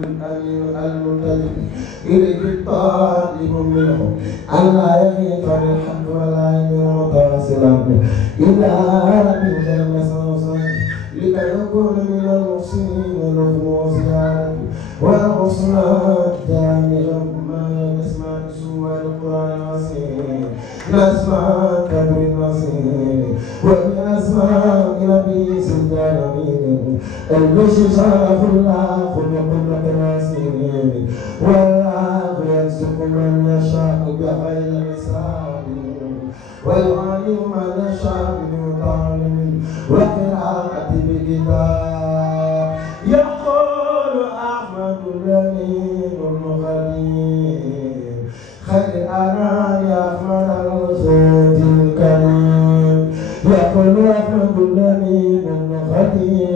الأمين المنتجب إليه الطالب منه أن لا يخيف بالحق ولا يميل متواصلا إلا بالجنة صوصا لكي يكون من المحسنين له زيادة والحسنى جامع ما نسمع سوى القرآن العظيم نسمع كبر النصير وبأسماء نبي سلطان أمين البشر شرف الله خلق الناصرين والله يرزق من يشاء بغير حساب ويعلم من يشاء بمتعلم وقراءة بكتاب يقول أحمد الأمين المغني خير أنا يا أحمد الخير الكريم يقول أحمد الأمين المغني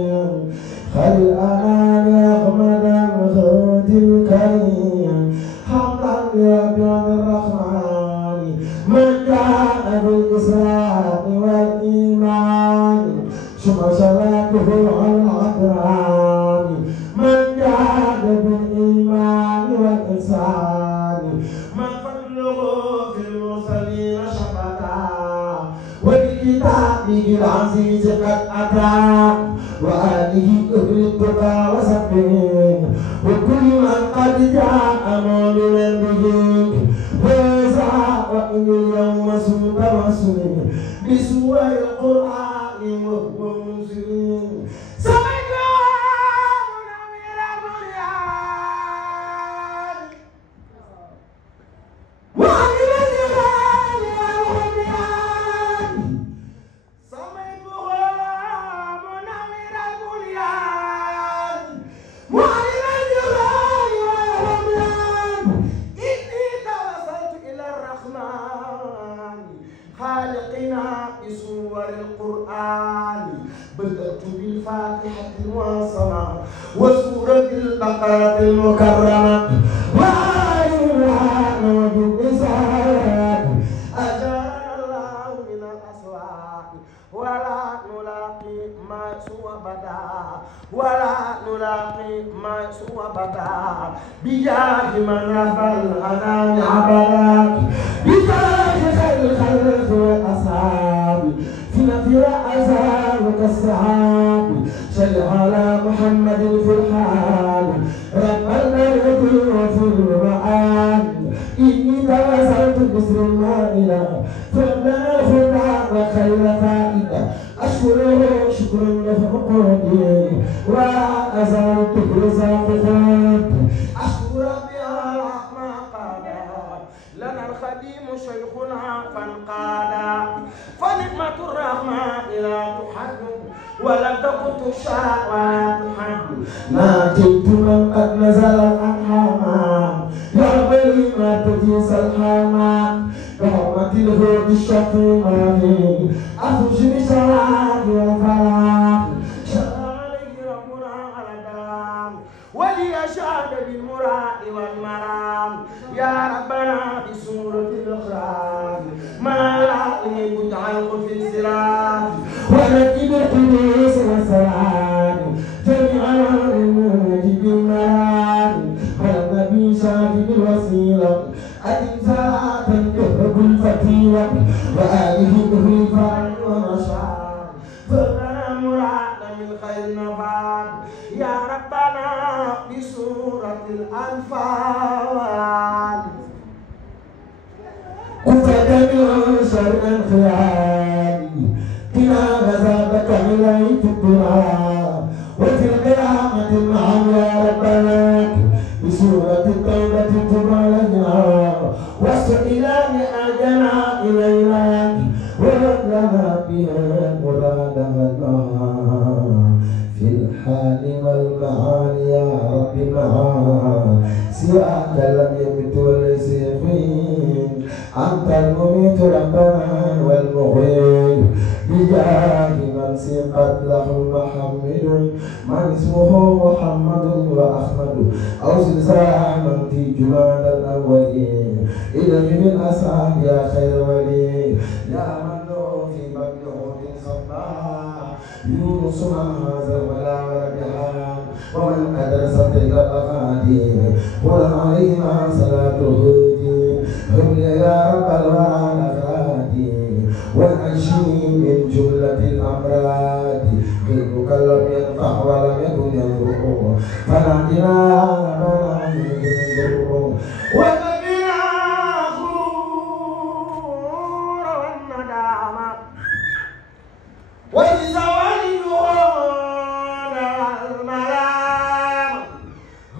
خير أنا يا أحمد الخير الكريم حمدا لأبيض الرحمن من جاء بالإسلام والإيمان ثم صلاته على الأكرام من جاء بالإيمان والإحسان من فضله في المرسلين شفقا وبكتابه العزيز قد أتى وآله أهل التقى وصحبه وكل من قد جاء مؤمنا به ويسعى وإن اليوم سوء توسل بسوء القرآن وهو منزل سمعت منور البنيان وعلم الجلال والبنيان سمعت منور البنيان وعلم الجلال والبنيان إني توسلت إلى الرحمن خالقنا بسور القرآن بدأت بالفاتحة المعصمة وسورة البقرة المكرمة وآل عمران وبالنساء أجار الله من الأسواق ولا نلاقي ما سوى بدا ولا نلاقي ما سوى بدا بجاه من رفع الأنام عبداك بجاه خير الخلق والأصحاب في رأسها كالسحاب صل على محمد في الحال ربنا الهدي وفي المعاد إني توسلت باسم المائدة فلنا الخدع وخير فائدة أشكره شكرا لفقودي وأزلت رزاق خود أشكر بها ما قال لنا الخديم شيخنا فانقادا فنعمة الرحمن لا تحد ولا تكن تشاء ولا تحد ما جئت من قد نزل الأرحام يا بني ما تجيس الحرام بحرمة الهود الشقيمة أفرش بشراب والفلاح شرع عليه ربنا على الدوام وليشهد بالمراء والمرام يا ربنا بسورة الإخراج ما رأيك اجعله في السراج ونجد الحديث والسلام جميعا المنجد المرام على النبي شاهد الوسيلة أدم صلاة تهرب الفتيلة وآله أهل الفعل ونشاط فلنا مراد من خير نفاد يا ربنا بسورة الأنفال وتجمع شر الخيال بنا غزابك إليك الدعاء وفي القيامة معا يا ربنا بسورة التوبة تب علينا واستر إلهي أجنا إلينا ورد لنا بها مرادنا في الحال والمعاني يا رب معا سواك لم يمت وليس يخين أنت المميت ربنا والمغيث بجاه من سقت له محمد من اسمه محمد وأحمد أو سلسلة في جمال الأولين إذا من الأسعد يا خير ولي يا من له في بطن عود صباح يونس مع هذا ولا ولدها ومن أدرس تلك الأقادير قل عليهما صلاة الهدي هب يا رب الورى الأفراد والعشي من جملة الأمراض غيرك لم ينفع ولم يكن يضر فنادنا ولا يضر وكفنا غرور والندامة ولزوال الملام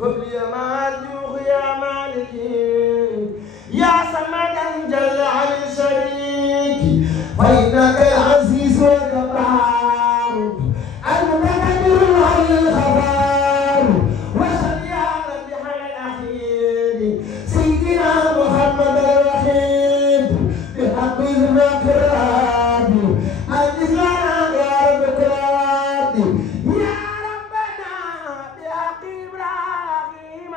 هب لي ما أرجوك يا مالكي يا سمدا جل عن الشريك فإنك العزيز والجبار المتكبر عن الخبر وصل يا رب على الأخير سيدنا محمد الوحيد بحق المكراد الإسلام يا رب كراد يا ربنا بحق إبراهيم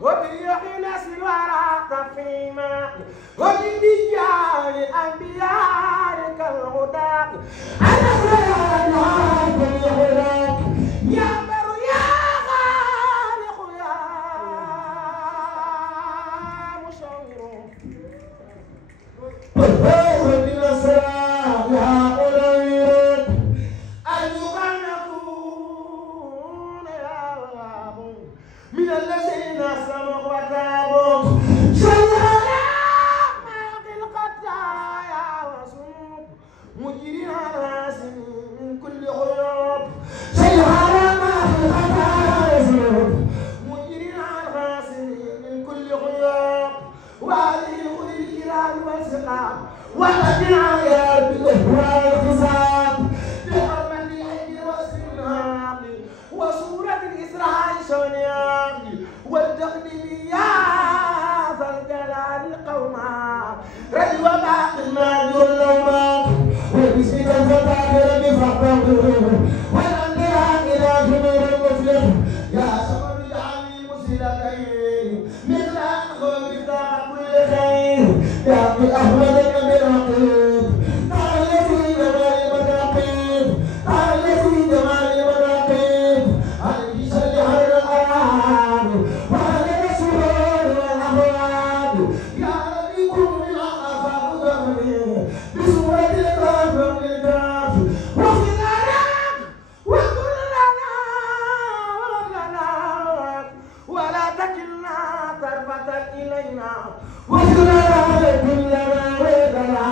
وبيقين سلوى تفهيمك وبديان أنبيائك الهدى أنا خيرك يغرق يا بر يا خالق يا مشاور وهدنا السلام يا قريب أيها نكون يا رب من الذين سمعوا وتابوا مجري على من كل غيوب سيهارا ما في الخطايا مجري على من كل غيوب وعليه أولي الكرام والسلام وتجمع يا بالإهواء والحساب بحرمة العيد والسنام وصورة الإسراء شونيام والتقديم يا ذا الجلال قوما رجل باقي ما يلومك وباسمك الفتاة ربي فاحفظه والأنبياء إلى جميع المفلح يا سبب اجعلني مسلتين مثل أخذ مفتاح كل خير يا أبي أحمد النبي الرقيب تعال في جمال المناقب تعال في جمال المناقب عليه صل على الأيام وعلى السرور والأهوال يا ربي كن من أخاف ذنبي بسورة الكهف والكهف واغفر لنا واغفر لنا ولا تكلنا طرفة إلينا واغفر لنا كلنا ويدنا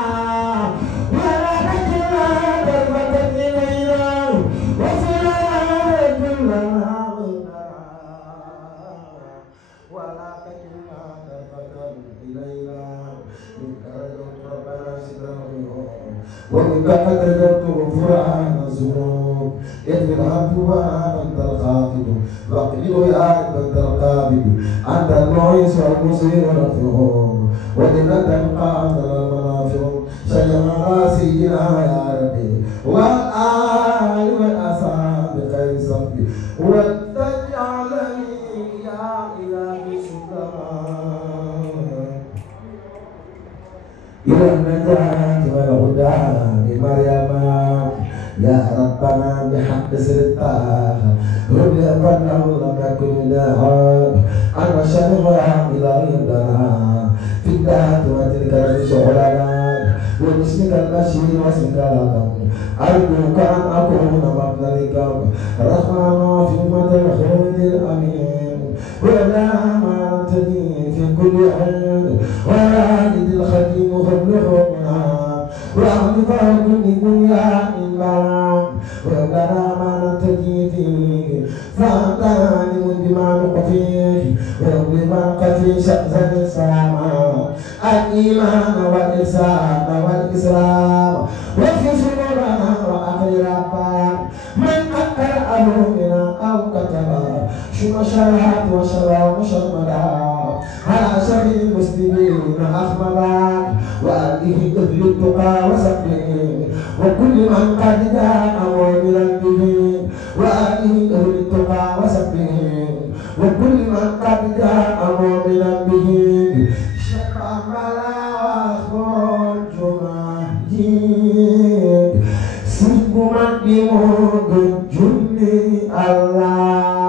ولا تكلنا طرفة إلينا واغفر لنا كلنا ويدنا ولا تكلنا طرفة إلينا منك رجوت ربنا سترا ومنك قد رجوت غفران الذنوب اغفر عنه وأنت الخافض واقبله يا رب أنت القابض أنت المعيش والمصير والرفيق ولنا تبقى أفضل المنافع سلم على سيدنا يا ربي والآل والأصحاب خير صحبي وتجعلني يا إلهي سلطان إلى النجاة والهدى لمريم يا ربنا بحق سلطان رب أبنه لم يكن لها أنا شرها إلى يدنا في الدهات وتلك شغلنا وباسمك البشير واسمك الأكرم أرجوك أن أكون مبلغك رحمن في مدى الخلد الأمين ولا ما تدين في كل حين وراجد الخديم خبلهما وأعرف كل دنيا إن بلام ولا ما تدين فيه فأنت عالم بما نقفيه وبما قفي شأن السماء الإيمان والإحسان والإسلام وفي صدورنا وأخي ربنا من أكل أمرنا أو كتب شمشات وشرى مشمدا على شر المسلمين أحمدا وآله أهل التقى وسبه وكل من قد جاء مؤمنا به وآله أهل التقى وسبه وكل من قد جاء مؤمنا به شفع وأخبر جماهير سيب من بموت جند الله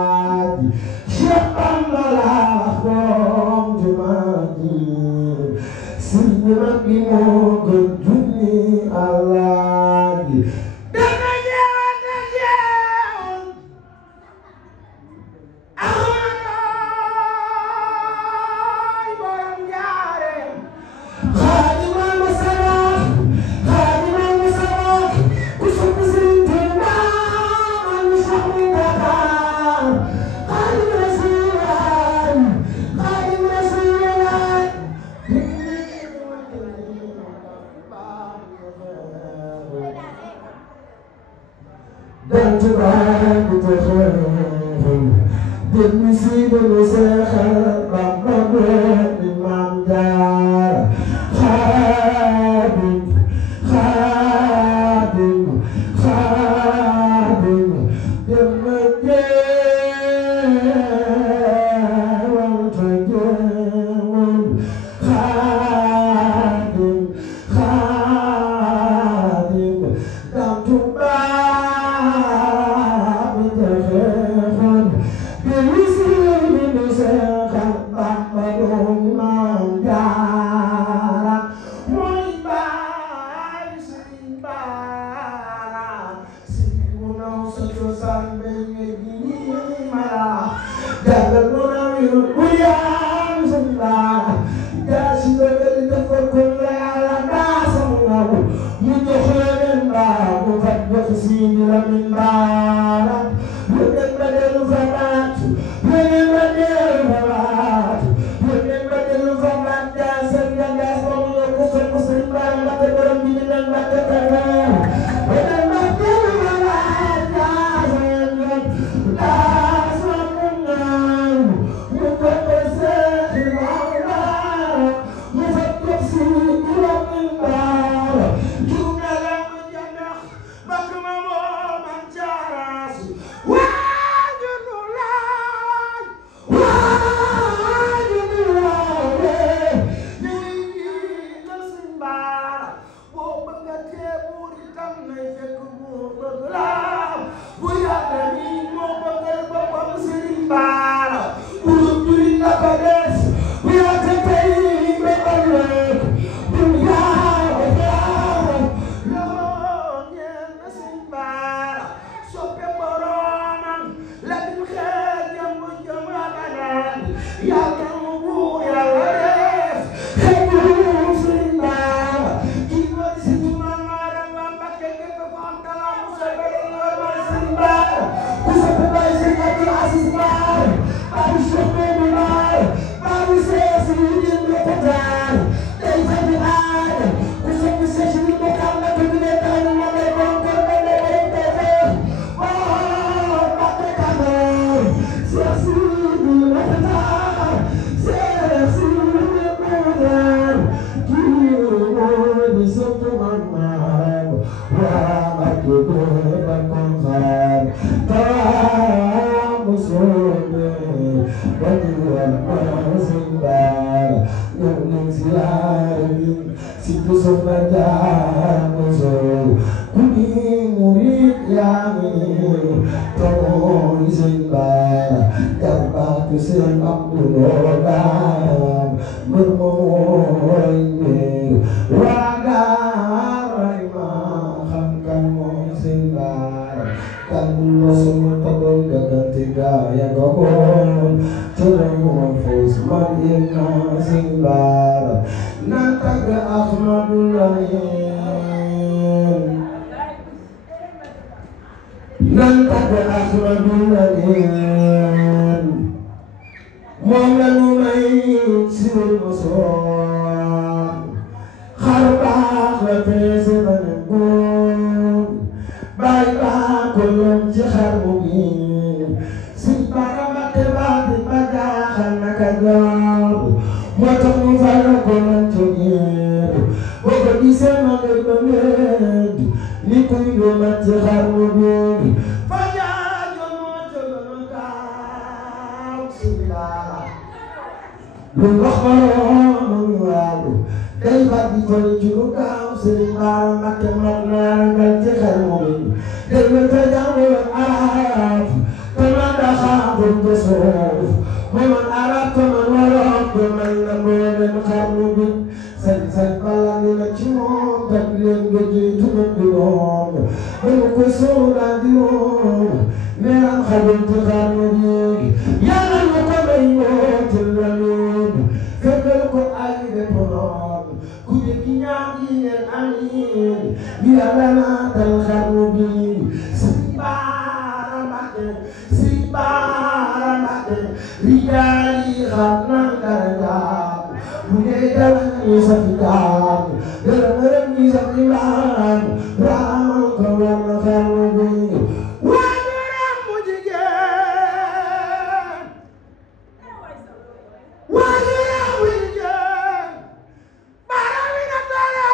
خلت خانوني يا لكم موت الرميم فكركم أجد برام كل كياني الأمين يا لنا الخانوني Rijali khana karja, mune dalam safikan, dalam safikan, ram kawan kawan, wajaran mujigan, wajaran mujigan, paramina tara,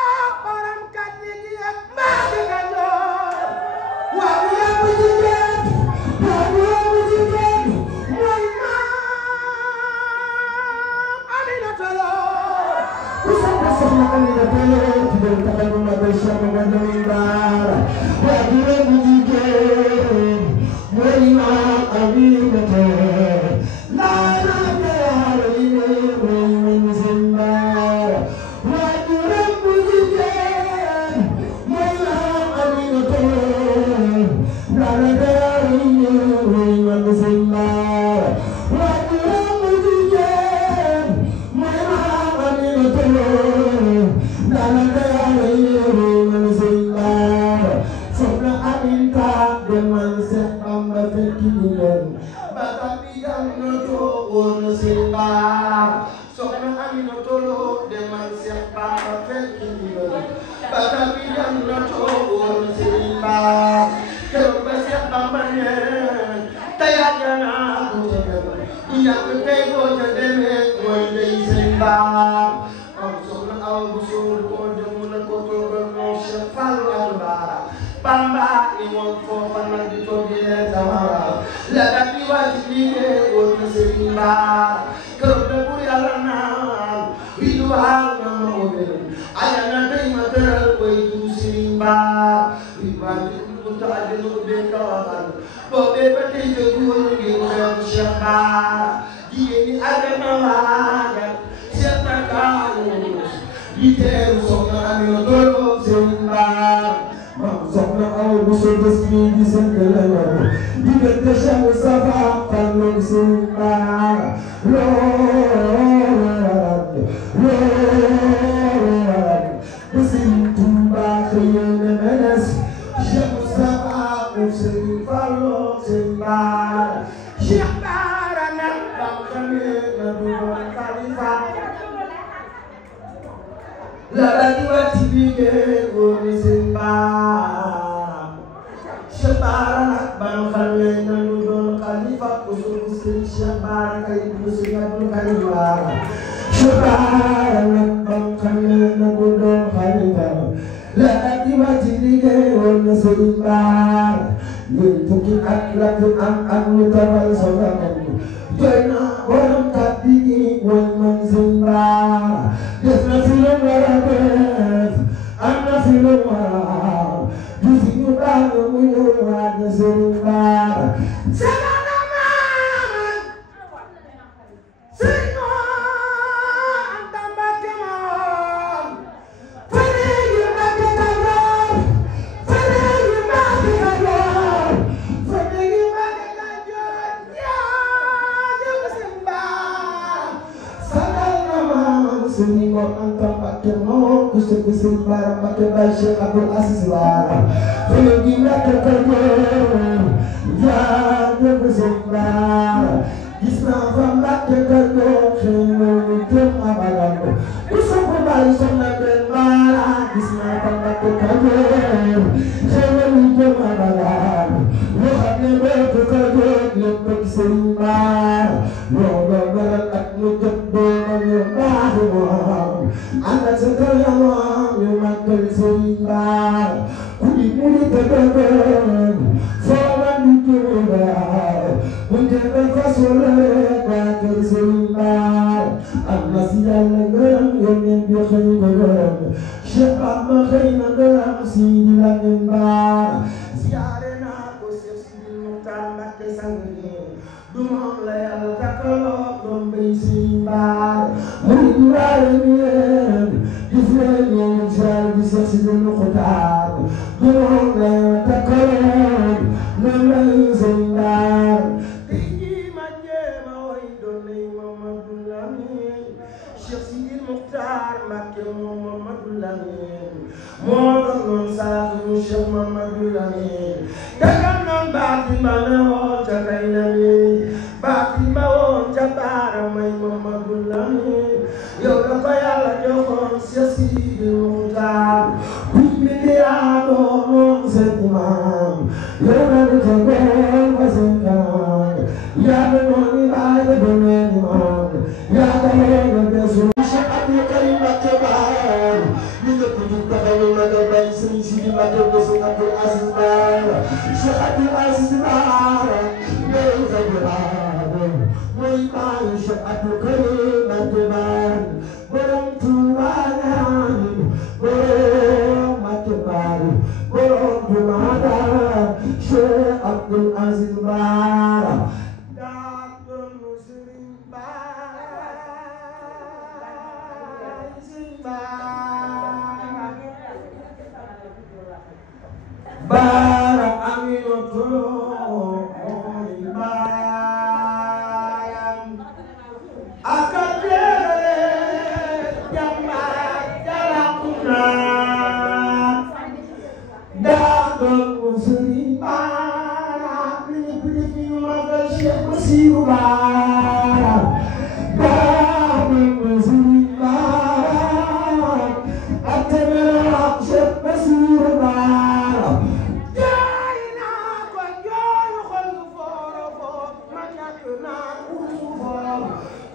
param kajian, magikanjo, wajaran mujigan, wajaran mujigan, Zindar Cheikh Mamadou Lamine daga nan baati ma ne woon ca kay na bi baati ma woon ca baara may Mamadou Lamine yow la ko Yàlla joxoon Cheikh Sidi Muxtaar milliard moom seen imam yow la di tegeel ba seen kanam yaa ngi noonu ni baay ba dooneen imam yaa ngi leen di besu Cheikh Abdou Karim Mbacké Baar ñu nekk di taxawu ma nga bay Serigne Sidi Mbacké besu Abdou Aziz Baar Cheikh Abdou Aziz Baar ngay fay baar mooy baayu Cheikh Abdou Karim Mbacké Baar borom Tuuba ñaan borom Mbacké Baar borom Jumaada Cheikh Abdou Aziz Baar daa doon Serigne Baara Aminatu mooy baayam aka teere jàmbaar jalakuna daa doon Serigne Baara mi ñu fi magal Cheikh Bassirou Baara daa doon Serigne Baara ak teere Cheikh Bassirou Baara jaay naa ko jooyu xol fooro foor ma ñàkk naa kusu foor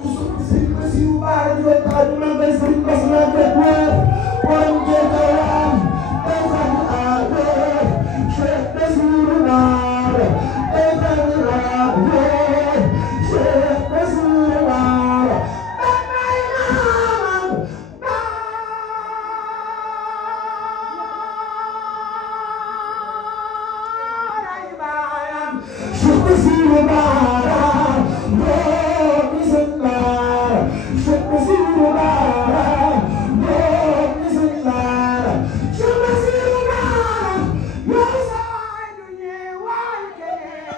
kusu Serigne Bassirou Baara jooy taal ma bay Serigne Bass na kekweer borom jeekalaan day fadi aade Cheikh Bassirou Baara day fadi aade Cheikh Bassirou Baara damay maamam baaray baayam Cheikh Bassirou Baara doomi Sëñ Baara Cheikh Bassirou Baara doomi Sëñ Baara Cheikh Bassirou Baara yow saay du ñeewaay keneen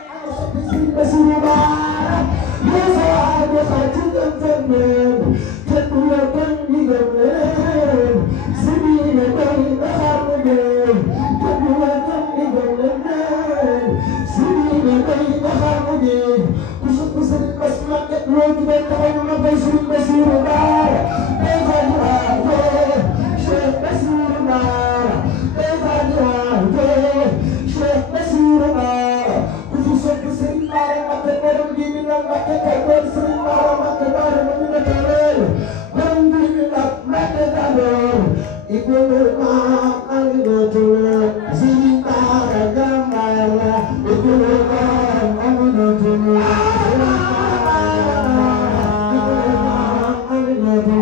Cheikh Bassirou Baara yow saay du xaati dem feneen te du la gën di dem leen si biir day daxar ngeen te du la gën di dem leen si biir day daxar ngeen ku sopp Serigne Bass Mbacké loo jubee taxaw ma bay Serigne Bassirou Baara day fadi aade Cheikh Bassirou Baara day fadi aade Cheikh Bassirou Baara ku fi sopp Serigne Baara Mbacké borom di mi nag Mbacké kay doon Serigne Baara Mbacké Baara ma mi na taweel borom di mi nag Mbacké taweel ikulu maam Aminatu Serigne Baara jàmbaar la ikulu maam Aminatu Serigne Baara jàmbaar la ikulu maam Aminatu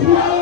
Yeah.